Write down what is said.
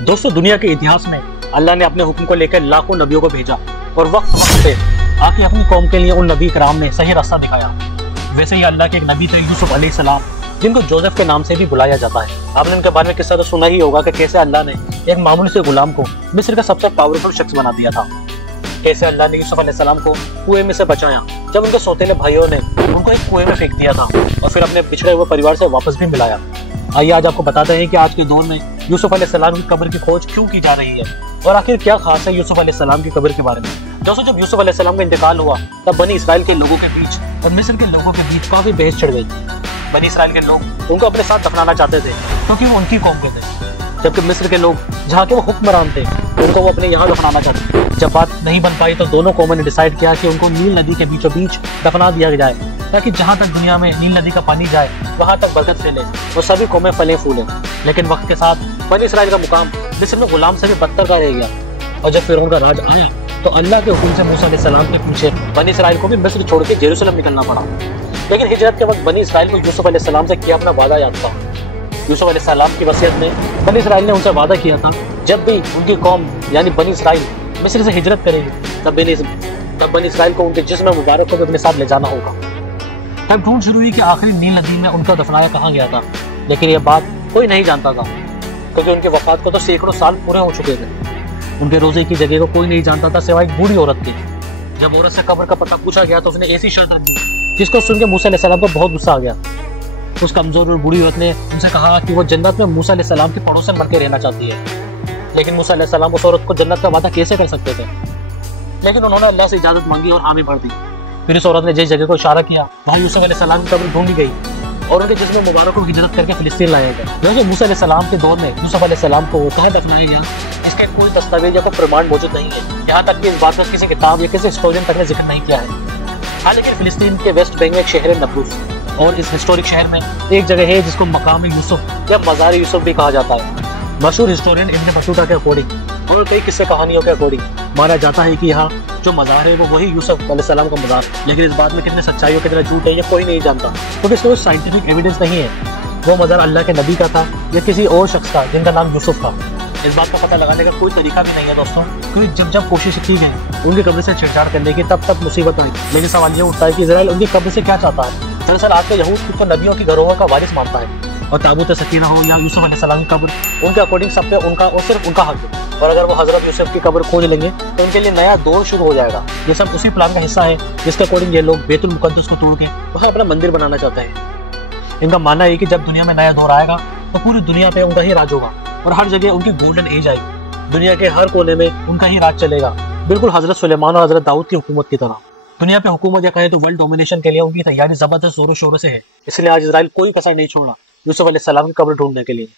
दोस्तों, दुनिया के इतिहास में अल्लाह ने अपने हुक्म को लेकर लाखों नबियों को भेजा और वक्त वक्त पे आके अपनी कौम के लिए उन नबी कराम ने सही रास्ता दिखाया। वैसे ही अल्लाह के एक नबी थे यूसुफ अलैहिस्सलाम, जिनको जोसेफ के नाम से भी बुलाया जाता है। आपने उनके बारे में किस्सा तो सुना ही होगा कि कैसे अल्लाह ने एक मामूली से गुलाम को मिस्र का सबसे पावरफुल शख्स बना दिया था। कैसे अल्लाह ने यूसुफ अलैहिस्सलाम को कुएं में से बचाया जब उनके सौतेले भाइयों ने उनको एक कुएं में फेंक दिया था और फिर अपने पिछड़े हुए परिवार से वापस भी मिलाया। आइए आज आपको बताते हैं कि आज के दौर में यूसुफ अलैहिस्सलाम की कब्र की खोज क्यों की जा रही है और आखिर क्या खास है यूसुफ अलैहिस्सलाम की कब्र के बारे में। दोस्तों, जब यूसुफ अलैहिस्सलाम का इंतकाल हुआ तब बनी इसराइल के लोगों के बीच और मिस्र के लोगों के बीच काफी बहस छिड़ गई। बनी इसराइल के लोग उनको अपने साथ दफनाना चाहते थे क्योंकि वो उनकी कौम के थे, जबकि मिस्र के लोग जहाँ के वो हुक्मरान थे उनको वो अपने यहाँ दफनाना चाहते थे। जब बात नहीं बन पाई तो दोनों कौमों ने डिसाइड किया कि उनको नील नदी के बीचों बीच दफना दिया जाए, ताकि जहाँ तक दुनिया में नील नदी का पानी जाए वहाँ तक बरकत फैले और सभी कौमें फले फूले। लेकिन वक्त के साथ बनी इसराइल का मुकाम मिस्र में गुलाम से भी बदतर का रह गया और जब फिरौन का राज आया तो अल्लाह के हुक्म से मूसा अलैहिस्सलाम के पीछे बनी इसराइल को भी मिस्र छोड़ के जेरूसलम निकलना पड़ा। लेकिन हिजरत के वक्त बनी इसराइल को यूसुफ अलैहिस्सलाम से किया अपना वादा याद था। यूसुफ अलैहिस्सलाम की वसीयत में बनी इसराइल ने उनसे वादा किया था जब भी उनकी कौम यानी बनी इसराइल मिस्र से हिजरत करेगी तब बनी इसराइल को उनके जिस्म मुबारक को भी अपने साथ ले जाना होगा। तब ढूंढ शुरू हुई कि आखिरी नील नदी में उनका दफनाया कहाँ गया था, लेकिन यह बात कोई नहीं जानता था क्योंकि उनके वफात को तो सैकड़ों साल पूरे हो चुके थे। उनके रोजे की जगह को कोई नहीं जानता था सिवाय एक बूढ़ी औरत की। जब औरत से कब्र का पता पूछा गया तो उसने ऐसी शर्त रखी जिसको सुन के मूसा अलैहिस्सलाम को बहुत गुस्सा आ गया। उस कमजोर और बूढ़ी औरत ने उनसे कहा कि वो जन्नत में मूसा अलैहिस्सलाम के पड़ोस में मर के रहना चाहती है। लेकिन मूसा अलैहिस्सलाम उस औरत को जन्नत का वादा कैसे कर सकते थे, लेकिन उन्होंने अल्लाह से इजाजत मांगी और हामी भर दी। फिर इस औरत ने जिस जगह को इशारा किया वहाँ यूसुफ अलैहिस्सलाम की कब्र ढूंढी गई और उनके जिस्म मुबारक को हिजरत करके फिलिस्तीन लाया गया। वैसे मूसा अलैहिस्सलाम के दौर में यूसुफ अलैहिस्सलाम को कहाँ दफनाया गया इसके कोई दस्तावेज या कोई प्रमाण मौजूद नहीं है। यहाँ तक कि इस बात में किसी किताब या किसी हिस्टोरियन तक ने जिक्र नहीं किया है। हाँ, लेकिन फिलिस्तीन के वेस्ट बैंक में एक शहर है नब्लुस और इस हिस्टोरिक शहर में एक जगह है जिसको मकाम यूसुफ या मज़ार यूसुफ भी कहा जाता है। मशहूर हिस्टोरियन इब्न बतूता के अकॉर्डिंग और कई किस्से कहानियों के अकॉर्डिंग माना जाता है कि यहाँ जो मज़ार है वो वही यूसुफ अलैहिस्सलाम का मज़ार। लेकिन इस बात में कितने सच्चाई और कितना झूठ है ये कोई नहीं जानता क्योंकि इसमें कोई साइंटिफिक एविडेंस नहीं है वो मज़ार अल्लाह के नबी का था या किसी और शख्स का जिनका नाम यूसुफ था। इस बात का पता लगाने का कोई तरीका भी नहीं है दोस्तों, क्योंकि जब कोशिश की गई उनकी कब्र से छेड़छाड़ करने की तब मुसीबत हुई। लेकिन सवाल ये उठता है कि इजराइल उनकी कब्र से क्या चाहता है। दरअसल आज का यहूद खुद को नबियों की धरोहर का वारिस मानता है और ताबूत सकीना हो या यूसुफ अलैहिस्सलाम की कब्र उनके अकॉर्डिंग सब पे उनका और सिर्फ उनका हक है। और अगर वो हजरत यूसुफ की कब्र खोज लेंगे तो उनके लिए नया दौर शुरू हो जाएगा। ये सब उसी प्लान का हिस्सा है जिसके अकॉर्डिंग ये लोग बैतुल मुकद्दस को तोड़ के वहाँ अपना मंदिर बनाना चाहते हैं। इनका मानना है कि जब दुनिया में नया दौर आएगा तो पूरी दुनिया पे उनका ही राज होगा और हर जगह उनकी गोल्डन एज आएगी। दुनिया के हर कोने में उनका ही राज चलेगा, बिल्कुल हजरत सुलेमान और हजरत दाऊद की हुकूमत की तरह। दुनिया पे हुकूमत या कहें तो वर्ल्ड डोमिनेशन के लिए उनकी तैयारी जबरदस्त जोरों शोरों से है। इसलिए आज इजराइल कोई कसर नहीं छोड़ा यूसुफ अलैहिस्सलाम की कब्र ढूंढने के लिए।